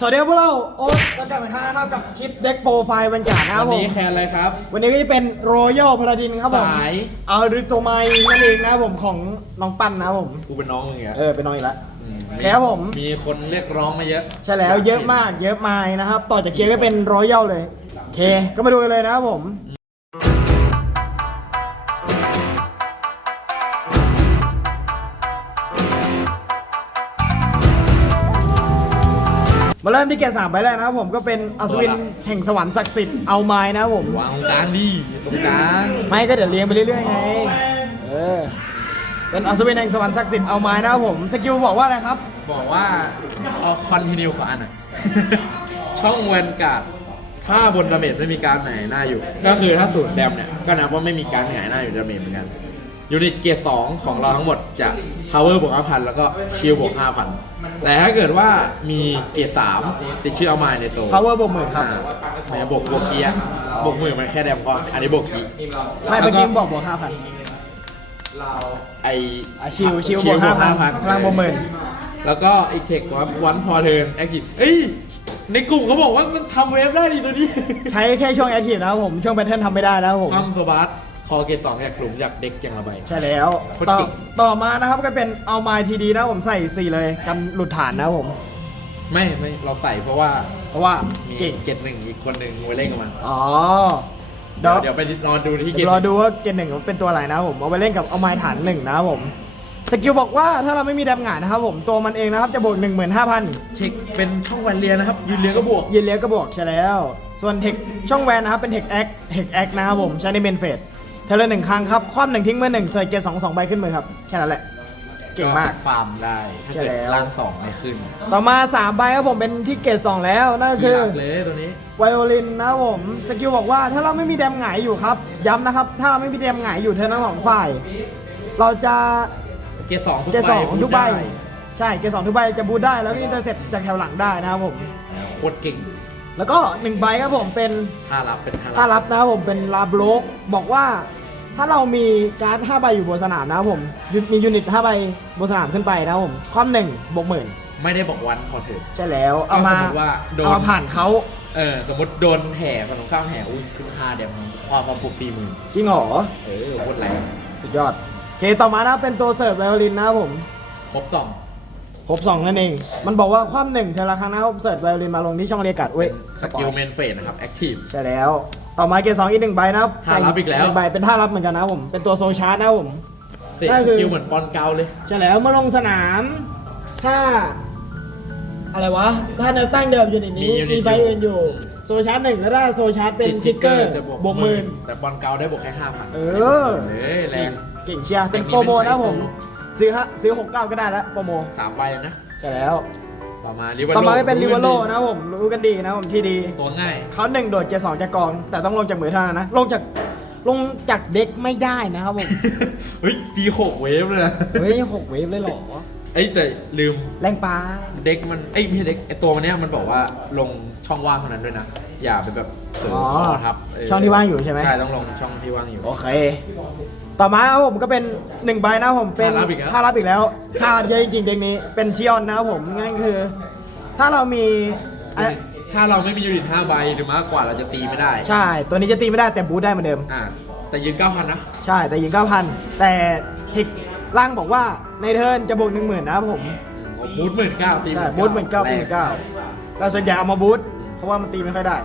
สวัสดีครับพวกเราโอ๊ตก็กลับมาอีกครั้งนะครับกับคลิปเด็กโปรไฟล์บรรยากาศนะครับวันผมนี้แคนอะไรครับ วันนี้ก็จะเป็นรอยัลพาราดินครับผมสาย อาริโตไมนั่นเองนะครับผมของน้องปั้นนะครับผมกูเป็นน้องมึงไงเออเป็นน้องอีกแล้วมครับผม มีคนเรียกร้องมาเยอะใช่แล้วเยอะมากเยอะมายนะครับ ต่อจากเกมก็เป็นรอยัลเลยโอเค ก็มาดูกันเลยนะครับผม มาเริ่มที่เกมสามไปแรกนะครับผมก็เป็นอัศวินแห่งสวรรค์ศักดิ์สิทธิ์เอาไม้นะครับผม วางตรงกลางดิตรงกลางไม่ก็เดี๋ยวเลี้ยงไปเรื่อยๆไง เออ เป็นอัศวินแห่งสวรรค์ศักดิ์สิทธิ์เอาไม้นะครับผม สกิลบอกว่าอะไรครับ บอกว่าเอาคอนติเนียขวาหน่อย ช่องเวนกับถ้าบนดาเมจไม่มีการหงายหน้าอยู่ ก็คือถ้าสูตรแดมเนี่ยก็นับว่าไม่มีการหงายหน้าอยู่ดาเมจเหมือนกัน ยูนิตเกียร์สองของเราทั้งหมดจะ power บวก5,000 แล้วก็ชิลบวก5,000 แต่ถ้าเกิดว่ามีเกียร์สามติดชื่อเอามาในโซน power บวกหมื่นครับ อ่าแหมบวกบวกคีย์อะบวกหมื่นมันแค่แดมก็อันนี้บวกคีย์ไม่เมื่อกี้บอกบวกห้าพัน ไอชิวชิวบวกห้าพันพลังบวกหมื่น แล้วก็อีกเทคว่าวันพอเทิร์นแอคทีฟเอ้ย ในกลุ่มเขาบอกว่ามันทำเวฟได้ดิตัวนี้ ใช้แค่ช่วงแอคทีฟนะครับผม ช่วงแพทเทิร์นทำไม่ได้นะครับผม ความสบัส คอเกตสองอยากกลุ่มอยากเด็กอย่างระบายใช่แล้วโคตรต่อเก่ง ต่อมานะครับก็เป็นเอาไม้ทีดีนะครับผมใส่สี่เลยกันหลุดฐานนะครับผม ไม่ไม่เราใส่เพราะว่าเพราะว่ามีเก่งเกตหนึ่งอีกคนหนึ่งไว้เล่นกับมันอ๋อเดี๋เดี๋ยยววเดี๋ยวไปรอดูที่เกเดี๋ยตวรอดูว่าเกณฑ์หนึ่งเป็นตัวอะไรนะครับผมเอาไปเล่นกับเอาไม้ฐานหนึ่งนะครับผมสกิลบอกว่าถ้าเราไม่มีแดมหงายนะครับผมตัวมันเองนะครับจะบวก15,000เช็คเป็นช่องวันเรียนนะครับยืนเรียนก็บวกยืนเลี้ยวก็บวกใช่แล้ว ส่วนเทคช่องแวนนะครับเป็นเทคแอคเทคแอคนะครับผมใช้ในเมนเฟส เทเลหนึ่งครั้งครับ คว่ำหนึ่งทิ้งเมื่อหนึ่งเซอร์เกตสองสองใบขึ้นมือครับ แค่นั้นแหละ เก่งมาก ฟาร์มได้ ถ้าเกิดใช่แล้ว ล่างสองไม่ขึ้นต่อมา3ใบครับผมเป็นที่เกตสองแล้ว นั่นก็คีคืย์อหลักเลยตัวนี้ ไวโอลินนะครับผมสกิลบอกว่าถ้าเราไม่มีแดมหงายอยู่ครับ ย้ำนะครับ ถ้าเราไม่มีแดมหงายอยู่เธอทั้งสองฝ่าย เราจะเกตสองทุกเกตใบสองทุกใบ ได้ใช่เกตสองทุกใบจะบูทได้แล้วก็อินเตอร์เซ็ปจากแถวหลังได้นะครับผมโคตรเก่งแล้วก็หนึ่งใบครับผมเป็น ท่ารับเป็นท่าถ้ารับรับนะครับผมเป็นลาบโลกบอกว่า ถ้าเรามีการ์ด5ใบอยู่บนสนามนะครับผมยูมียูนิต5ใบบนสนามขึ้นไปนะครับผมคอมหนึ่งบวกหมื่นไม่ได้บอกวันพอเถิดใช่แล้วเอามาก็สมมุติว่าโดนเอามาผ่านเขาเออสมมติโดนแห่ฝั่งตรงข้ามแห่อุ้ยขึ้นห้าเดียวความความปุกสี่หมื่นจริงเหรอเออโคตรแรงสุดยอดโอเคต่อมานะครับเป็นตัวเสิร์ฟไวโอลินนะครับผมครบสองครบสองนั่นเอง มันบอกว่าคว่ำหนึ่งเทอละครั้งนะครับผมเสิร์ฟไวโอลินมาลงที่ช่องเรียกกัดเว้ยสกิลเมนเฟสนะครับแอคทีฟใช่แล้ว ต่อมาเกรดสองอีกหนึ่งใบนะครับท่ารับอีกแล้ว หนึ่งใบเป็นท่ารับเหมือนกันนะครับผมเป็นตัวโซชาร์จนะครับผม เสกนั่นสคือ กิลเหมือนปอนเกาเลยใช่แล้วเมื่อลงสนาม ถ้า อะไรวะ ถ้าแนวตั้งเดิมอยู่ในนี้มียูนิตมีใบอื่นอยู่ โซชาร์จหนึ่งแล้วถ้าโซชาร์จเป็นทิกเกอร์จะบวกหมื่นแต่ปอนเกาได้บวกแค่ห้าพันเออ เอ้ยแรง เก่งเชียร์เป็นแต่มีโปรโมเป็นนะไซส์ผม ซื้อฮะซื้อหกเก้าก็ได้แล้วโปรโมสามใบเลยนะ ใช่แล้ว ต่อมาลิเวอร์ต่อมาก็เป็นริวาโลนะครับผมรู้กันดีนะครับผมที่ดี ตัวง่าย เขาหนึ่งโดดเจสองจากกอง แต่ต้องลงจากมือเท่านั้นนะ ลงจากลงจากเด็กไม่ได้นะครับผม เฮ้ยตีหกเวฟเลยนะเฮ้ยหกเวฟเลยเหรอเอ้ยแต่ลืมแรงปลาเด็กมันเอ้ยไม่ใช่เด็กไอตัวมันเนี้ยมันบอกว่าลงช่องว่างเท่านั้นด้วยนะ อย่าไปแบบเสืออ๋อคอทับเช่องที่ว่างอยู่ใช่ไหม ใช่ต้องลงช่องที่ว่างอยู่ โอเค ต่อมาครับผมก็เป็นหนึ่งใบนะครับผมเป็นท่ารับอีกแล้ว ท่ารับอีกแล้วท่ารับเยอะจริงๆเด็กนี้เป็นชิออนนะครับผมนั่นคือ ถ้าเรามีอะถ้าเราไม่มียูนิต5ใบหรือมากกว่าเราจะตีไม่ได้ใช่ ตัวนี้จะตีไม่ได้แต่บูทได้เหมือนเดิม อ่าแต่ยืน9,000นะใช่ แต่ยิง9,000 แต่เทคล่างบอกว่าในเทิร์นจะบวก10,000นะครับผม บูทหมื่นเก้าตีใช่บูทเหมือนเก้าเป็นเก้าแต่ส่วนใหญ่เอามาบูทเพราะว่ามันตีไม่ค่อยได้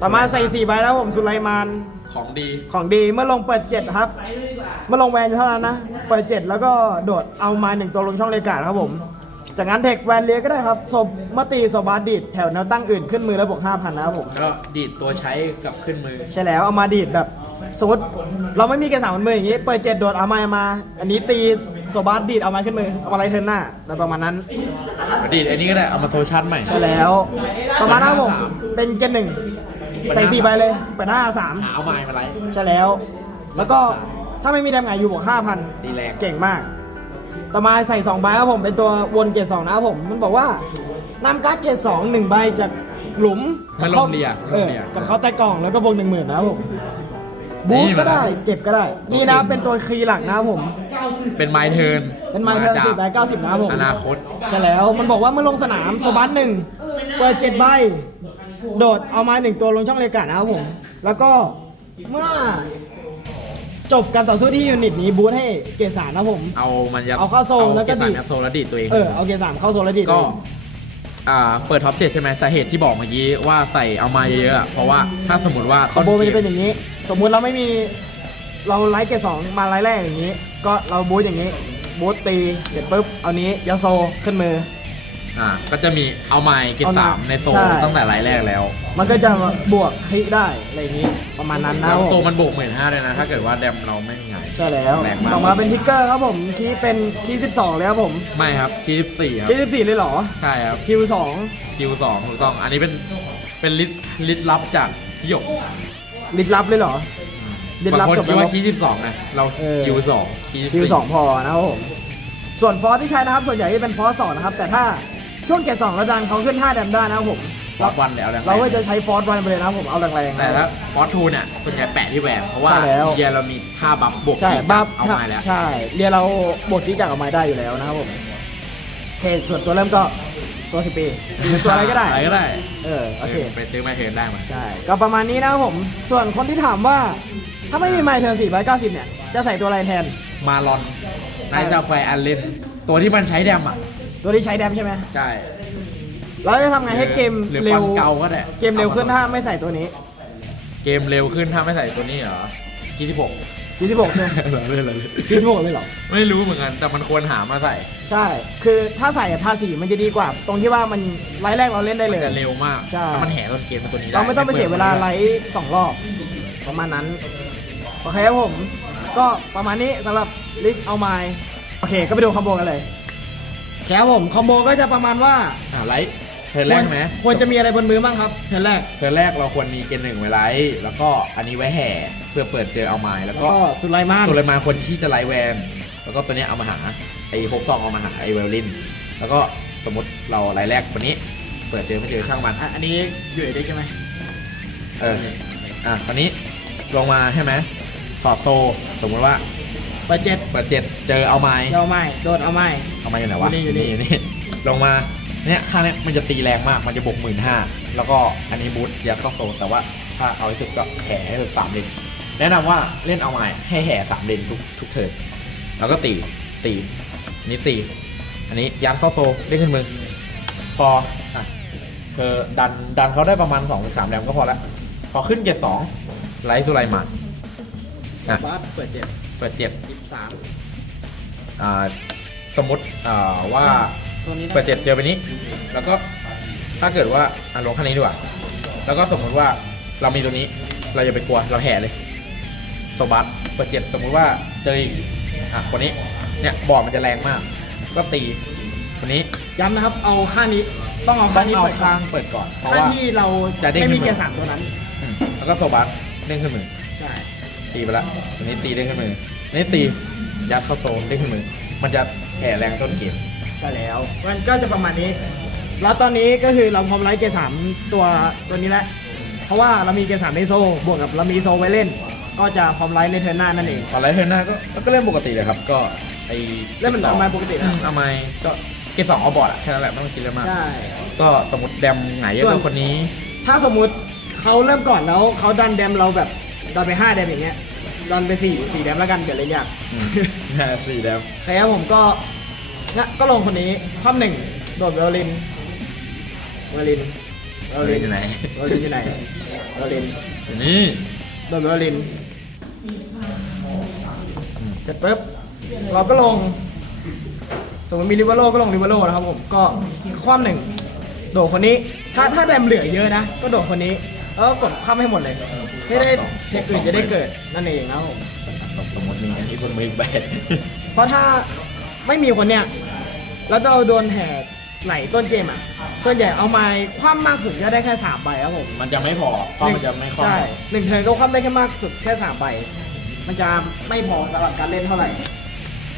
ต่อมาใส่สี่ใบแล้วผมสุไลมาน ของดี ของดีเมื่อลงเปิดเจ็ดครับ เมื่อลงแวนเท่านั้นนะ เปิดเจ็ดแล้วก็โดดเอามาหนึ่งตัวลงช่องเลกาดครับผม จากนั้นเทคแวนเลียก็ได้ครับศพเมื่อตีศพบาสดีดแถวแนวตั้งอื่นขึ้นมือแล้วบวก5,000นะครับผมก็ดีดตัวใช้กับขึ้นมือ ใช่แล้วเอามาดีดแบบสมมติเราไม่มีกระสามบนมืออย่างนี้ เปิดเจ็ดโดดเอามาเอามา อันนี้ตีศพบาสดีดเอามาขึ้นมือเอาอะไรเทิร์นหน้าแล้วประมาณนั้น ดีดอันนี้ก็ได้เอามาโซชั่นใหม่ ใช่แล้ว ประมาณนั้นครับผมเป็นเกนหนึ่ง ใส่สี่ใบเลยเปิดหน้าสามหาเอาไม้มาไล่ใช่แล้ว แล้วก็ถ้าไม่มีแดมไงอยู่บวกห้าพันดีแรงเก่งมาก ต่อมาใส่2ใบครับผมเป็นตัววนเกรดสองนะครับผมมันบอกว่านำการ์ดเกรดสองหนึ่งใบจากหลุมมันลเข้างเรียเอลงอเรียกับเขาใต้กล่องแล้วก็บวกหนึ่งหมื่นนะครับผมบูทนี่ก็ได้มาแล้วเก็บก็ได้ นี่นะเป็นตัวคีย์หลักนะครับผม เป็นไม้เทิร์นเป็นไมค์เทอร์สี่ใบเก้าสิบนะครับผมอนาคตใช่แล้วมันบอกว่าเมื่อลงสนามโซบัสหนึ่งเปิดเจ็ดใบ โดดเอาไม้หนึ่งตัวลงช่องเลกานะครับผม แล้วก็เมื่อจบการต่อสู้ที่ยูนิตนี้บูทให้เกรดสามนะครับผม เอามันยัดเอาเข้าโซลแล้วก็เสามดีดยัดโซลแล้วดีดตัวเอง เออเอาเกรดสามเข้าโซนแล้วดีก็อ่าเปิดท็อปเจ็ดใช่ไหมสาเหตุที่บอกเมื่อกี้ว่าใส่เอามาเยอะๆอะเพราะว่าถ้าสมมติว่าคอมโบมันกจะเป็นอย่างนี้ สมมุติเราไม่มีเราไลท์เกรดสองมาไลท์แรกอย่างนี้ ก็เราบูทอย่างนี้บูทตีเสร็จปุ๊บเอานี้ยาโซขึ้นมือ อ่าก็จะมีเอาไม้เกรดเอามาสามในโซลใช่ ตั้งแต่ไลน์แรกแล้วมันก็จะบวกคลิได้อะไรอย่างนี้ประมาณนั้นนะคแล้รัวบโซผลมมันโบกหมื่นห้าเลยนะ ถ้าเกิดว่าแดมเราไม่ไงใช่แล้วแรงมากต่อมาเป็นทิกเกอร์ครับผมที่เป็นคีย์12เลยครับผมไม่ครับคีย์สี่ครับคีย์14 เลยเหรอใช่ครับคิวสองคิวสองถูกต้องอันนี้เป็นเป็นลิตลิตลับจากพี่หยกลิดลับเลยเหรอ ลิดบางลับคนกับคิดว่าคีย์สิบสองนะเราเออ คิวสองคีย์คิวสองพอนะครับผมส่วนฟอร์สที่ใช้นะครับ ส่วนใหญ่จะเป็นฟอร์สสองนะครับ แต่ถ้า ช่วงเกรดสองแล้วดันเขาขึ้น 5 แดมได้นะครับผม ฟอร์วันแล้วแรงเราก็จะใช้ฟอร์สวันไปเลยนะครับผมเอาแรงๆแต่นะ ถ้าฟอร์ทูเนี่ยส่วนใหญ่แปะที่แหวนเพราะว่าใช่แล้ว เยียเรามีท่าบัฟบวกใช่ขีดบ้าเอามาแล้ว ใช่ เรียนเราบทที่จากเอาไม้ได้อยู่แล้วนะครับผมเพจส่วนตัวเริ่มก็ตัวสิปีหรือตัวอะไรก็ได้ อะไรก็ได้เออ โอเค ไปซื้อมาเทิร์นได้มา ใช่ ก็ประมาณนี้นะครับผม ส่วนคนที่ถามว่า ถ้าไม่มีไมค์เทิร์น490 เนี่ย จะใส่ตัวอะไรแทน มาลอนไนซาแควร์อันเลนตัวที่มันใช้แดมอะ ตัวที่ใช้แดมใช่ไหมใช่แล้วจะทำไงให้เกมหรือเร็ปัวนเกาก็ได้เกมเร็วขึ้นถ้าไม่ใส่ตัวนี้เกมเร็วขึ้นถ้าไม่ใส่ตัวนี้เหรอคีที่หก26ใช่ไหมเหรอเล่นเหรอเล่น26เลยเหรอ ไม่รู้เหมือนกันแต่มันควรหามาใส่ใช่ คือถ้าใส่ภาษีมันจะดีกว่า ตรงที่ว่ามันไลฟ์แรกเราเล่นได้เลยจะเร็วมากใช่ถ้ามันแห่ต้นเกมเป็นตัวนี้ด้เราไม่ต้องไปเสียเวลาไลฟ์สองรอบ ประมาณนั้น โอเคครับผม ก็ประมาณนี้สำหรับลิสเอาไมโอเค ก็ไปดูคอมโบกันเลยโอเคครับผมคอมโบก็จะประมาณว่าอ่าไลท์เทิร์นแรกไหมควรจะมีอะไรบนมือบ้างครับเทิร์นแรกเทิร์นแรกเราควรมีเกมหนึ่งไว้ไลท์แล้วก็อันนี้ไว้แห่เพื่อเปิดเจอเอาไม้แล้วแล้วก็ก็สุดไลมานส่วนเลยมาคนที่จะไลท์แวนแล้วก็ตัวเนี้ยเอามาหาไอ้ฮกซองเอามาหาไอ้เวลลินแล้วก็สมมติเราไลท์แรกคนนี้ เปิดเจอไม่เจอช่างมันอะอันนี้อยู่ได้ใช่ไหมเอออะตอนนี้ลงมาใช่ไหมถอดโซ สมมติว่า เปิดเจ็ดเปิดเจ็ดเจอเอาไม้จะเอาไม้โดดเอาไม้ เอาไม้อยู่ไหนวะอยู่นี่อยู่นี่นี่ลงมาเนี่ยค่าเนี้ยมันจะตีแรงมากมันจะบวกหมื่นห้าแล้วก็อันนี้บูทยัดเข้าโซแต่ว่าถ้าเอาที่สุดก็แห่ให้สุดสามเลนแนะนำว่าเล่นเอาไม้ให้แห่สามเลนทุกทุกเทิร์นแล้วก็ตีตีอันนี้ตี อันนี้ยัดเข้าโซเล่นขึ้นมือ พออะเธอดันดันเขาได้ประมาณ2อสามแรมก็พอละพอขึ้นเกตสองไลท์สุไลมานอะบัสเปิดเจ็ดเปิดเจ็ดสิบสามอ่าสมมติอ่าว่าตัวนี้เปิดเจ็ดเจอไปนี้ แล้วก็ถ้าเกิดว่าอะลงคันนี้ดีกว่า แล้วก็สมมุติว่าเรามีตัวนี้ เราอย่าไปกลัวเราแห่เลยโซบัสเปิดเจ็ดสมมุติว่าเจออีกอะคนนี้เนี่ยบอร์ดมันจะแรงมาก ก็ตีคนนี้ย้ำนะครับ เอาค่านี้ต้องเอาต้ค่าองนี้เอาเปิดก่อข้านงเปิดก่อนเพราะค่าว่า ที่เราจะเด้งไม่มีขึ้นมา เกียร์สามตัวนั้น อืมแล้วก็โซบัสเด้งขึ้นมือใช่ ตีไปละตัวนี้ตีเด้งขึ้นมืออันนี้ตียัดเข้าโซนเด้งขึ้นมือ มันจะแผ่แรงต้นเกมใช่แล้วมันก็จะประมาณนี้ แล้วตอนนี้ก็คือเราพร้อมไลท์เกียร์สามตัวตัวนี้แล้วเพราะว่าเรามีเกียร์สามในโซบวกกับเรามีโซไว้เล่น ก็จะพร้อมไลท์ในเทิร์นหน้านั่นเองตอนไลท์เทอร์หน้าก็ก็เล่นปกติเลยครับ ก็ไอเล่นเหมือนเอาไม้ปกตินะอืมเอาไม้ก็เกมสองเอาบอร์ดอะแค่นั้นแหละไม่ต้องคิดอะไรมาก ใช่ ก็สมมติแดมไหนเยอะส่กวนว่าคนนี้ ถ้าสมมุติเขาเริ่มก่อนแล้วเขาดันแดมเราแบบดันไปห้าแดมอย่างเงี้ย ดันไปสี่สี่แดมแล้วกันเดี๋ยวเล่นยากอืมสี่แดมแต่ครับผมก็นะก็ลงคนนี้ข้อมหนึ่งโดดเวลลินเวลลินเวลลินอยู่ไหนเวลลินอยู่ไหนเวลลินอยู่นี่โดดเวลลินเสร็จปุ๊บเราก็ลงสมมติมีริเวโรก็ลงริเวโรนะครับผมก็ความหนึ่งโดดคนนี้ ถ้าถ้าแดมเหลือเยอะนะ ก็โดดคนนี้แล้วก็กดข้ามให้หมดเลย ให้ได้เทคอื่นจะได้เกิดนั่นเองนะครับผมสมสมมติมีอันที่บนมือแบดเพราะถ้าไม่มีคนเนี้ยแล้วเราโดนแห่ไหลต้นเกมอะส่วนใหญ่เอาไม้คว่ำมากสุดก็ได้แค่สามใบครับผมมันจะไม่พอความมันจะไม่คล่องใช่หนึ่งเทิร์นก็คว่ำได้แค่มากสุดแค่สามใบ มันจะไม่พอสำหรับการเล่นเท่าไหร่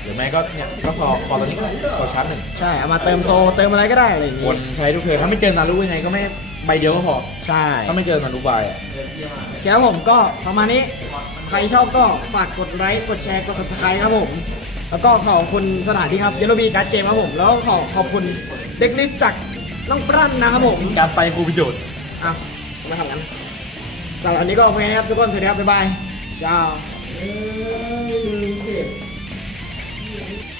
หรือไม่ก็เนี่ยก็คอคอตัวนี้ก็ได้คอชาร์จหนึ่งใช่เอามาเติมโซเติมอะไรก็ได้อะไรอย่างวงี้นใช้ทุกเทิร์นถ้าไม่เจอนารุยังไงก็ไม่ใบเดียวก็พอใช่ถ้าไม่เจอนารุใบอะแค่ผมก็ประมาณนี้ ใครชอบก็ฝากกดไลค์กดแชร์กด subscribe ครับผมโแล้วก็ขอบคุณสถานที่ครับเยลโลบีการ์ดเกมครับผม แล้วก็ขอขอบคุณเด็กลิสจากน้องปรั้นนะครับผมการไฟกูประโยชน์ อะมาทำกันสำหรับวันนี้ก็โอเคนะครับทุกคนสวัสดีครับบ๊ายบายเช้า Thank you.